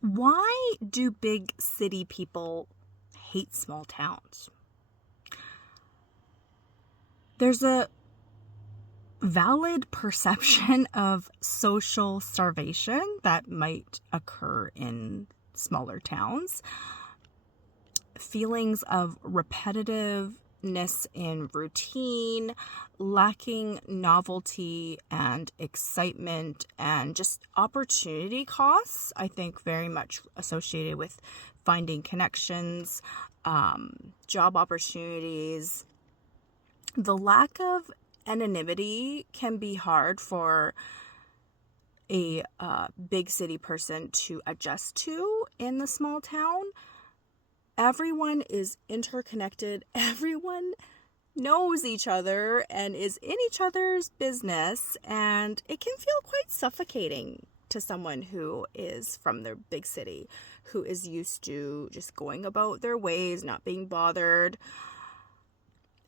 Why do big city people hate small towns? There's a valid perception of social starvation that might occur in smaller towns. Feelings of repetitiveness in routine, lacking novelty and excitement, and just opportunity costs, I think, very much associated with finding connections, job opportunities. The lack of anonymity can be hard for a big city person to adjust to in the small town. Everyone is interconnected. Everyone knows each other and is in each other's business, and it can feel quite suffocating to someone who is from their big city, who is used to just going about their ways, not being bothered.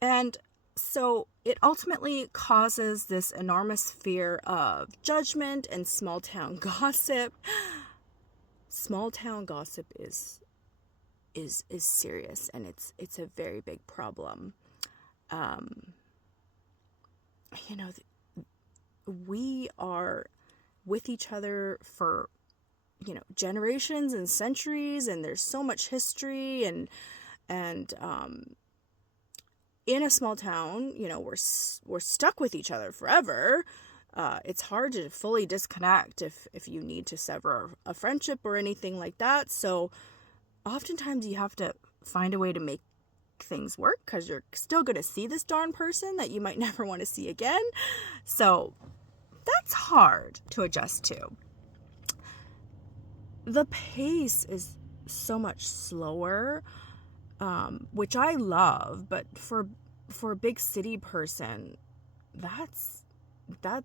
And so it ultimately causes this enormous fear of judgment and small town gossip. Small town gossip is serious, and it's a very big problem. You know, we are with each other for, generations and centuries, and there's so much history, and in a small town, we're stuck with each other forever. It's hard to fully disconnect if you need to sever a friendship or anything like that. So oftentimes you have to find a way to make things work, because you're still going to see this darn person that you might never want to see again. So that's hard to adjust to. The pace is so much slower, which I love, but for a big city person, that's a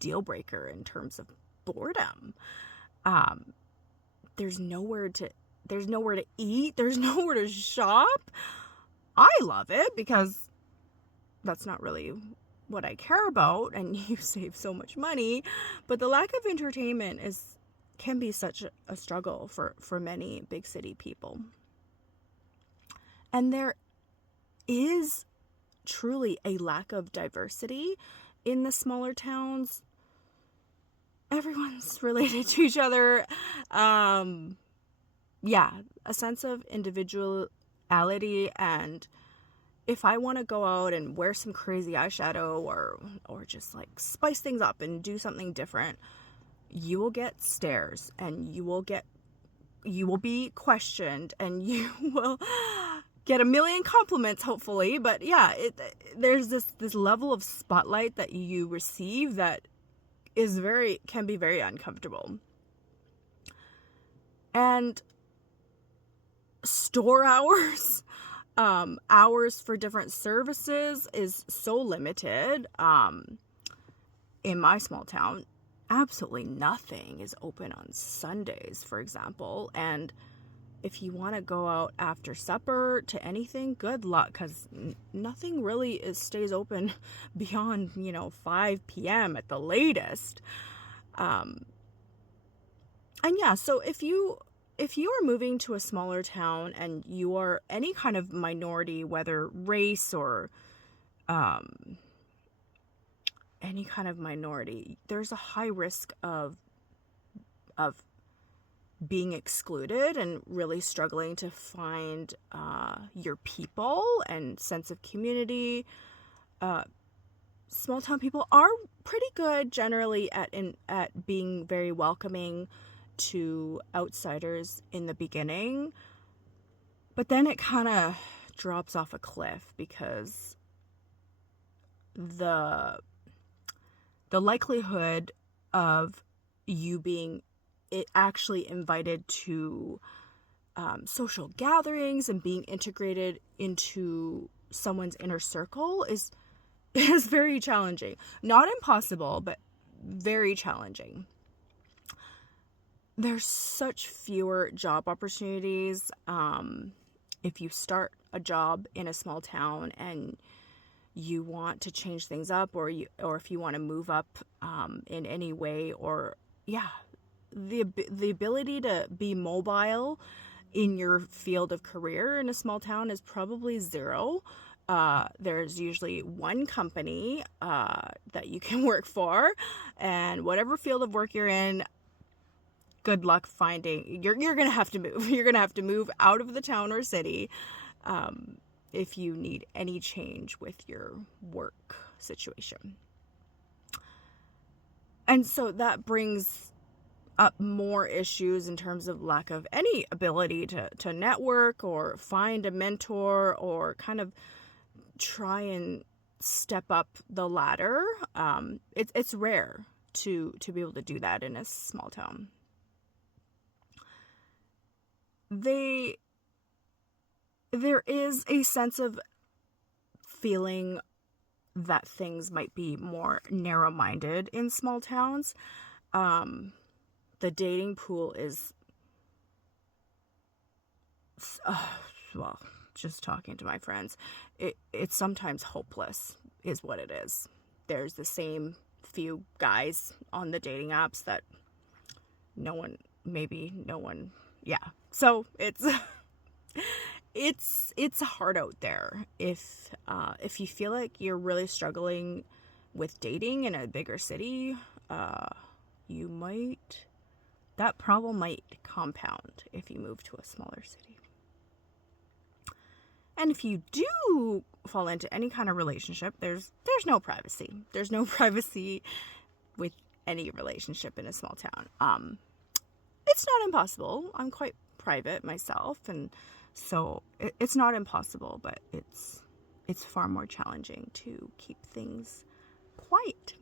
deal breaker in terms of boredom. There's nowhere to eat, there's nowhere to shop. I love it because that's not really what I care about, and you save so much money, but the lack of entertainment can be such a struggle for many big city people. And there is truly a lack of diversity in the smaller towns. Everyone's related to each other. A sense of individuality, and if I want to go out and wear some crazy eyeshadow or just like spice things up and do something different, you will get stares, and you will be questioned, and you will get a million compliments, hopefully. But yeah, there's this level of spotlight that you receive that can be very uncomfortable. And store hours, hours for different services is so limited. In my small town, absolutely nothing is open on Sundays, for example. And if you want to go out after supper to anything, good luck, because nothing really stays open beyond 5 p.m. at the latest. And yeah, so if you are moving to a smaller town and you are any kind of minority, whether race or any kind of minority, there's a high risk of being excluded and really struggling to find your people and sense of community. Small town people are pretty good generally at being very welcoming to outsiders in the beginning, but then it kind of drops off a cliff, because the likelihood of you being actually invited to social gatherings and being integrated into someone's inner circle is very challenging. Not impossible, but very challenging. There's such fewer job opportunities. If you start a job in a small town and you want to change things up, or if you want to move up in any way, or the ability to be mobile in your field of career in a small town is probably zero. There's usually one company that you can work for, and whatever field of work you're in, good luck finding. You're gonna have to move. You're gonna have to move out of the town or city if you need any change with your work situation. And so that brings up more issues in terms of lack of any ability to network or find a mentor or kind of try and step up the ladder. It's rare to be able to do that in a small town. There is a sense of feeling that things might be more narrow-minded in small towns. The dating pool is, well, just talking to my friends, it's sometimes hopeless is what it is. There's the same few guys on the dating apps that no one, yeah. So it's hard out there. If you feel like you're really struggling with dating in a bigger city, that problem might compound if you move to a smaller city. And if you do fall into any kind of relationship, there's no privacy. There's no privacy with any relationship in a small town. It's not impossible. I'm quite private myself, and so it's not impossible, but it's far more challenging to keep things quiet.